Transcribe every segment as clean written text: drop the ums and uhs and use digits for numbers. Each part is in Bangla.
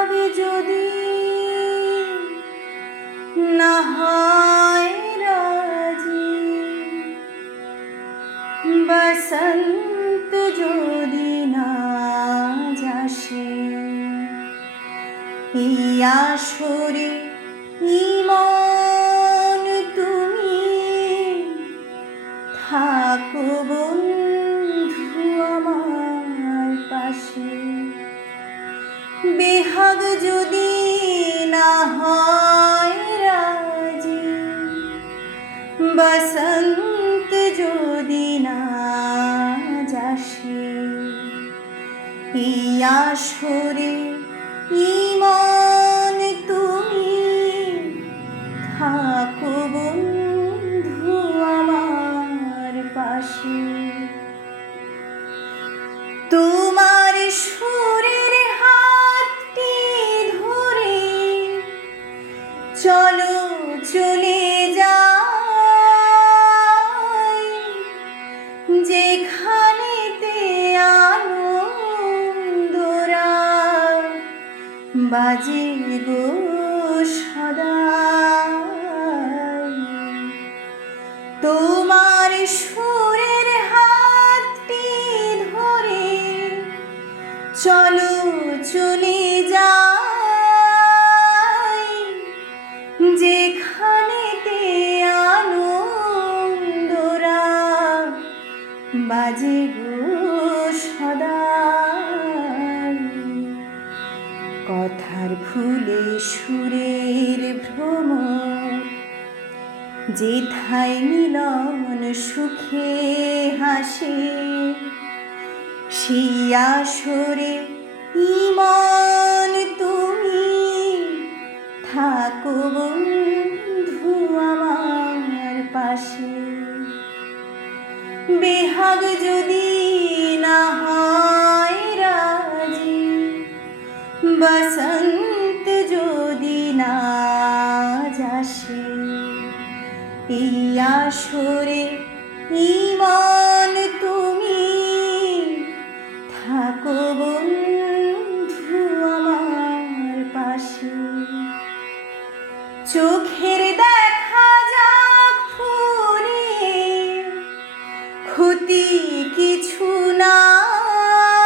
বেহাগে যদি না হয় রাজি, বসন্ত যদি না যাসে, এই আসরে ইমন তুমি থাকো বন্ধু আমার পাশে। বেহাগ যদি না হয় রাজি, বসন্ত যদি না যাসে, এই আসরে ইমন তুমি থাকো বন্ধু আমার পাশে। তোমার সুরের হাতটি ধরে চলো চলে যাই, যেখানেতে আনন্দরা বাজে গো সদাই। তোমার সুরের হাতটি ধরে চলো চলে যাই, যেখানেতে আনন্দরা বাজে গো সদাই। কথার ফুলে সুরের ভ্রমর, যেথায় মিলন সুখে হাসে, সেই আসরে ইমন তুমি থাকো বন্ধু আমার পাশে। বেহাগ যদি না হয় রাজি, বসন্ত যদি না যাসে, এই আসরে ইমন তুমি থাকো বন্ধু আমার পাশে। চোখের দেখা যাক ফুরিয়ে, ক্ষতি কিছু নাই,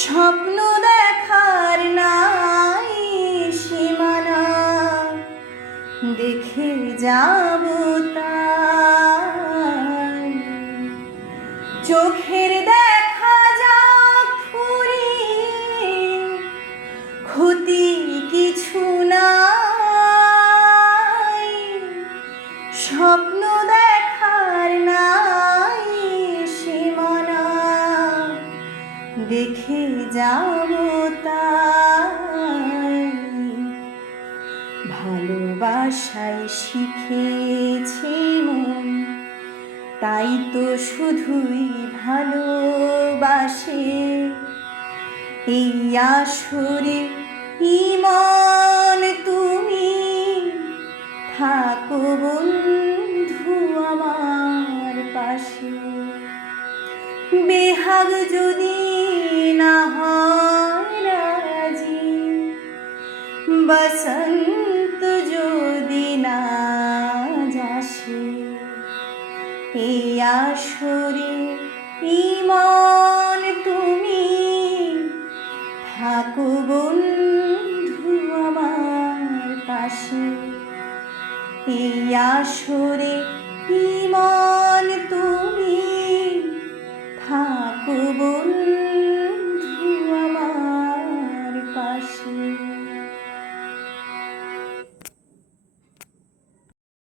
স্বপ্ন দেখার নাই সীমানা, দেখে যাব তাই। চোখের দেখা যাক ফুরিয়ে, ক্ষতি কিছু নাই, স্বপ্ন দেখার নাই সীমানা, দেখে যাব তাই। ভালোবাসায় শিখেছে মন, তাই তো শুধুই ভালোবাসে, এই আসরে ইমন তুমি থাকো বন্ধু আমার পাশে। বেহাগ যদি না হয় রাজি, বসন্ত যদি না যাসে, এই আসরে ইমন তুমি থাকো বন্ধু আমার পাশে, এই আসরে ইমন